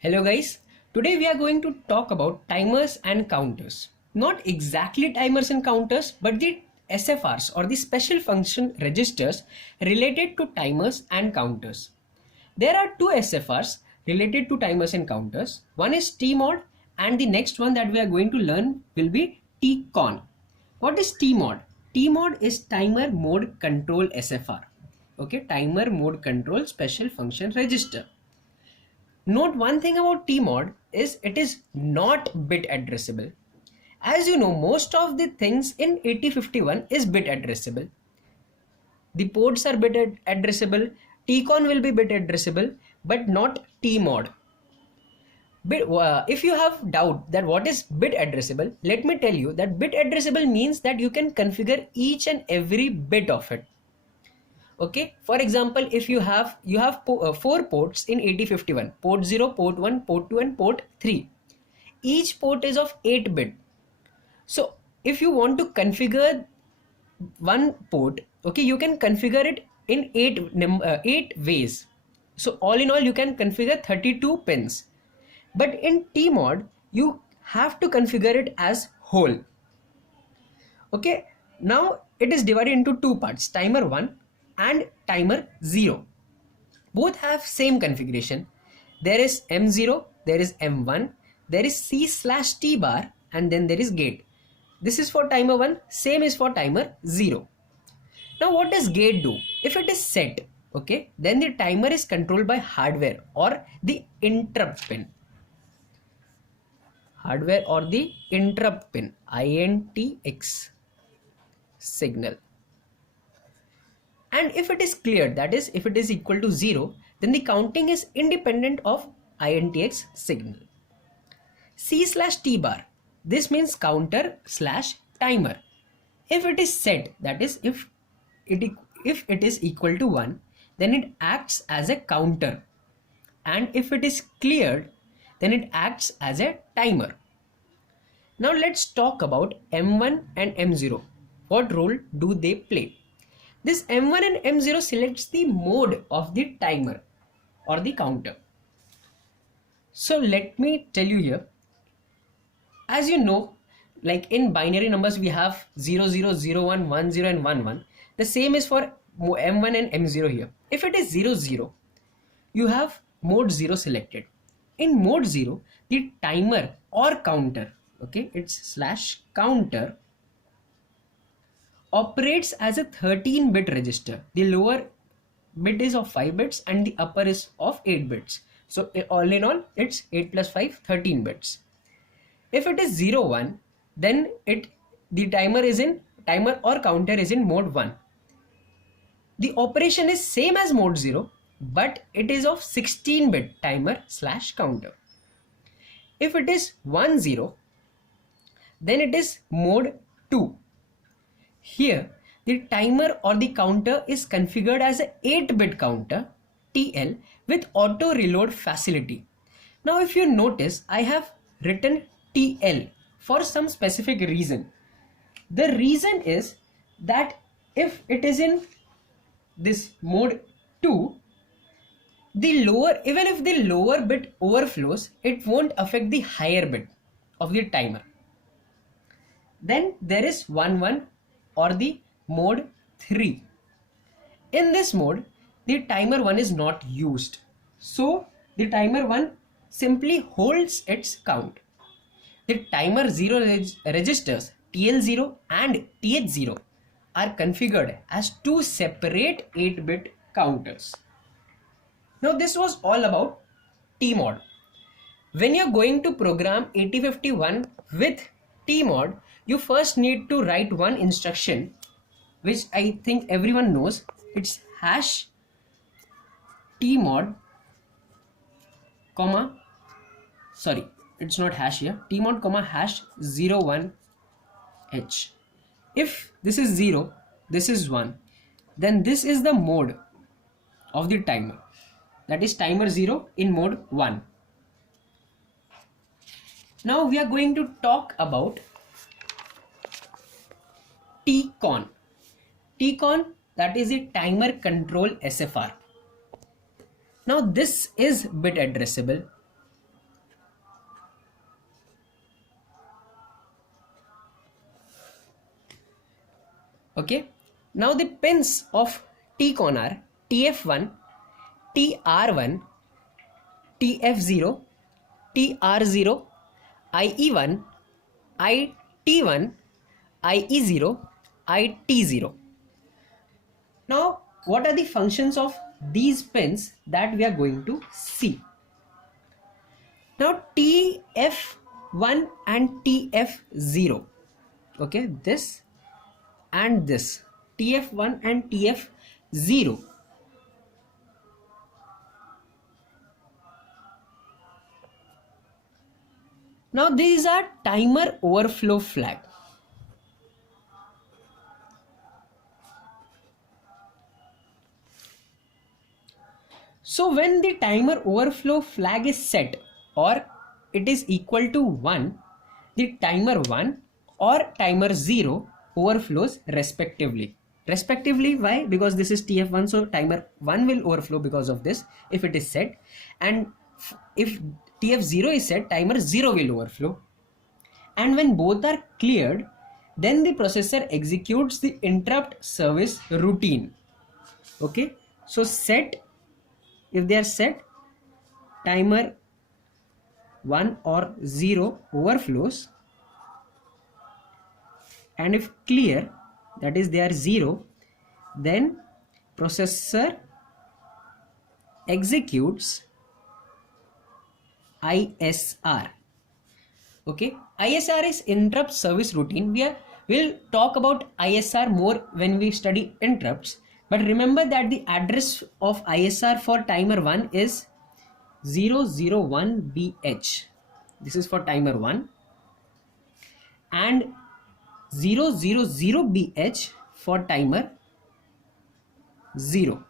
Hello guys, today we are going to talk about timers and counters. Not exactly timers and counters, but the SFRs or the special function registers related to timers and counters. There are two SFRs related to timers and counters. One is TMOD and the next one that we are going to learn will be TCON. What is TMOD? TMOD is timer mode control SFR. Okay, timer mode control special function register. Note one thing about TMOD is it is not bit addressable. As you know, most of the things in 8051 is bit addressable. The ports are bit addressable, TCON will be bit addressable, but not TMOD. If you have doubt that what is bit addressable, let me tell you that bit addressable means that you can configure each and every bit of it. Okay, for example, if you have four ports in 8051, port 0, port 1, port 2 and port 3. Each port is of 8 bit. So if you want to configure one port, okay, you can configure it in 8 ways. So all in all you can configure 32 pins. But in TMOD you have to configure it as whole. Okay, now it is divided into two parts, timer 1 and timer 0. Both have same configuration. There is M0, there is M1, there is C/T bar and then there is gate. This is for timer 1, same is for timer 0. Now what does gate do? If it is set, okay, then the timer is controlled by hardware or the interrupt pin. Hardware or the interrupt pin, INTX signal. And if it is cleared, that is if it is equal to 0, then the counting is independent of INTX signal. C/T bar, this means counter / timer. If it is set, that is if it is equal to 1, then it acts as a counter, and if it is cleared, then it acts as a timer. Now let's talk about M1 and M0. What role do they play? This M1 and M0 selects the mode of the timer or the counter. So let me tell you here, as you know, like in binary numbers we have 0, 0, 0, 1, 1, 0 and 1, 1. The same is for M1 and M0 here. If it is 0, 0, you have mode 0 selected. In mode 0, the timer or counter, okay, it's /counter, operates as a 13-bit register. The lower bit is of 5 bits and the upper is of 8 bits. So all in all, it's 8 plus 5, 13 bits. If it is 0, 1, then the timer or counter is in mode 1. The operation is same as mode 0, but it is of 16-bit timer / counter. If it is 1, 0, then it is mode 2. Here, the timer or the counter is configured as a 8-bit counter, TL, with auto reload facility. Now if you notice, I have written TL for some specific reason. The reason is that if it is in this mode 2, even if the lower bit overflows, it won't affect the higher bit of the timer. Then there is 1, 1 or the mode 3. In this mode, the timer 1 is not used. So the timer 1 simply holds its count. The timer 0 registers TL0 and TH0 are configured as two separate 8-bit counters. Now this was all about TMOD. When you're going to program 8051 with TMOD, you first need to write one instruction which I think everyone knows. It's #TMOD, it's not hash here, TMOD, #01H. If this is 0, this is 1, then this is the mode of the timer. That is timer 0 in mode 1. Now we are going to talk about TCON. TCON, that is the timer control SFR. Now this is bit addressable. Okay, now the pins of TCON are TF1, TR1, TF0, TR0, IE1, IT1, IE0, IT0. Now, what are the functions of these pins that we are going to see? Now, TF1 and TF0. Okay, this and this. TF1 and TF0. Now, these are timer overflow flag. So when the timer overflow flag is set or it is equal to 1, the timer 1 or timer 0 overflows respectively. Respectively, why? Because this is TF1, so timer 1 will overflow because of this if it is set, and if TF0 is set, timer 0 will overflow. And when both are cleared, then the processor executes the interrupt service routine. Okay, so set, if they are set, timer 1 or 0 overflows, and if clear, that is they are 0, then processor executes ISR. Okay, ISR is interrupt service routine. We'll talk about ISR more when we study interrupts, but remember that the address of ISR for timer 1 is 001BH. This is for timer 1, and 000BH for timer 0.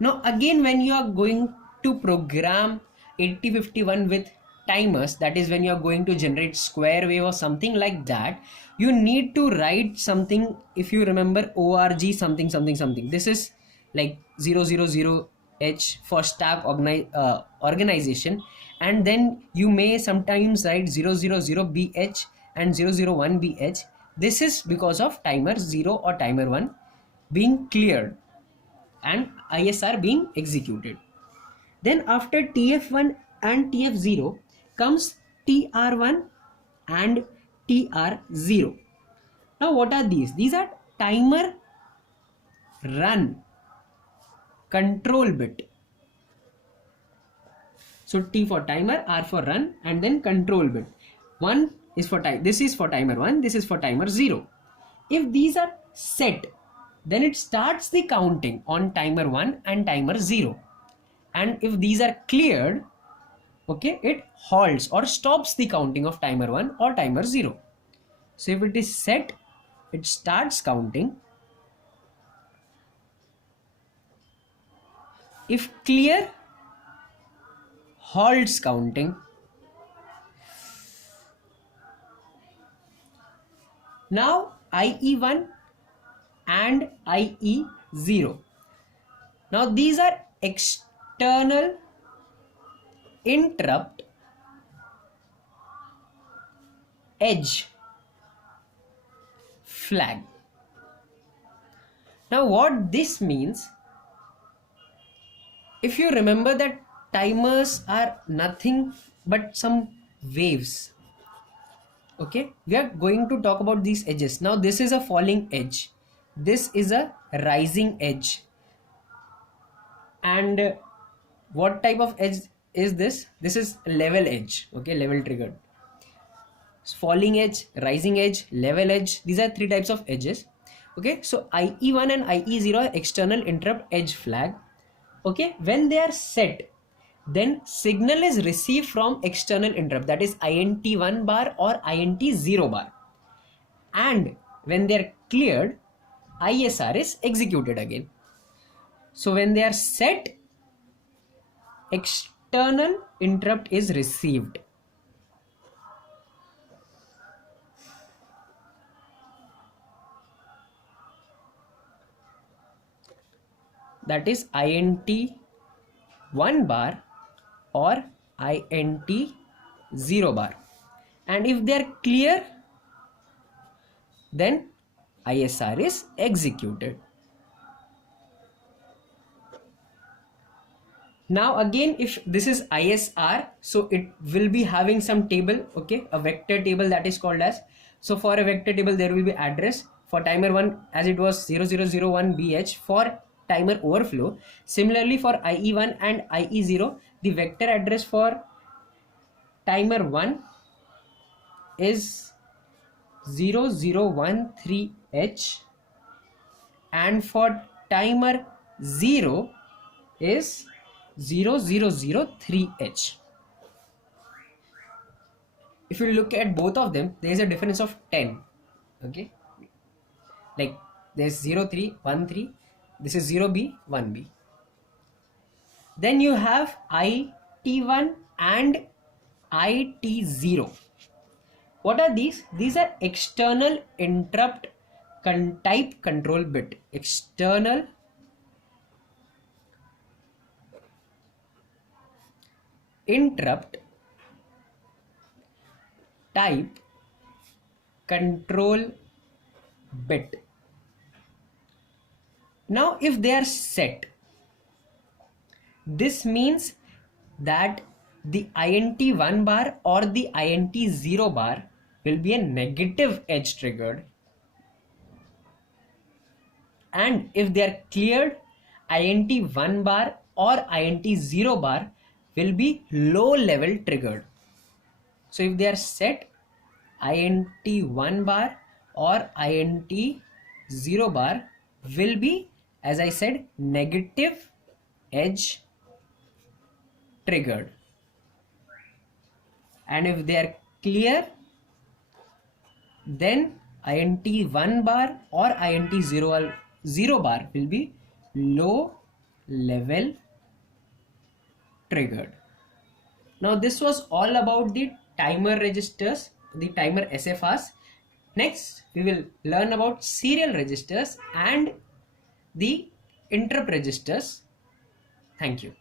Now again, when you are going to program 8051 with timers, that is when you are going to generate square wave or something like that, you need to write something. If you remember ORG something something something, this is like 000H for stack organization, and then you may sometimes write 000BH and 001BH. This is because of timer 0 or timer 1 being cleared and ISR being executed. Then after TF1 and TF0 comes TR1 and TR0. Now what are these? These are timer run control bit. So T for timer, R for run, and then control bit. One is for time. This is for timer 1, this is for timer 0. If these are set, then it starts the counting on timer 1 and timer 0. And if these are cleared, okay, it halts or stops the counting of timer 1 or timer 0. So if it is set, it starts counting. If clear, halts counting. Now IE1 and IE0. Now these are external interrupt edge flag. Now what this means, if you remember that timers are nothing but some waves. Okay, we are going to talk about these edges. Now this is a falling edge, this is a rising edge, and what type of edge is this? This is level edge. Okay, level triggered. Falling edge, rising edge, level edge, these are three types of edges. Okay, so IE1 and IE0 are external interrupt edge flag. Okay, when they are set, then signal is received from external interrupt, that is INT1 bar or INT0 bar, and when they are cleared, ISR is executed again. So when they are set, external interrupt is received. That is INT1 bar or INT0 bar, and if they are clear, then ISR is executed. Now again, if this is ISR, so it will be having some table, okay, a vector table that is called as. So for a vector table there will be address for timer 1 as it was 0001BH for timer overflow. Similarly for IE1 and IE0, the vector address for timer 1 is 0013H and for timer 0 is 0003H. If you look at both of them, there is a difference of 10. Okay, like there's 0313, this is 0B 1B. Then you have IT1 and IT0. What are these? These are external interrupt type control bit. External interrupt type control bit. Now if they are set, this means that the INT1 bar or the INT0 bar will be a negative edge triggered, and if they are cleared, INT1 bar or INT0 bar will be low level triggered. So if they are set, INT1 bar or INT0 bar will be, as I said, negative edge triggered, and if they are clear, then INT1 bar or INT0 bar will be low level triggered. Now this was all about the timer registers, the timer SFRs. Next we will learn about serial registers and the interrupt registers. Thank you.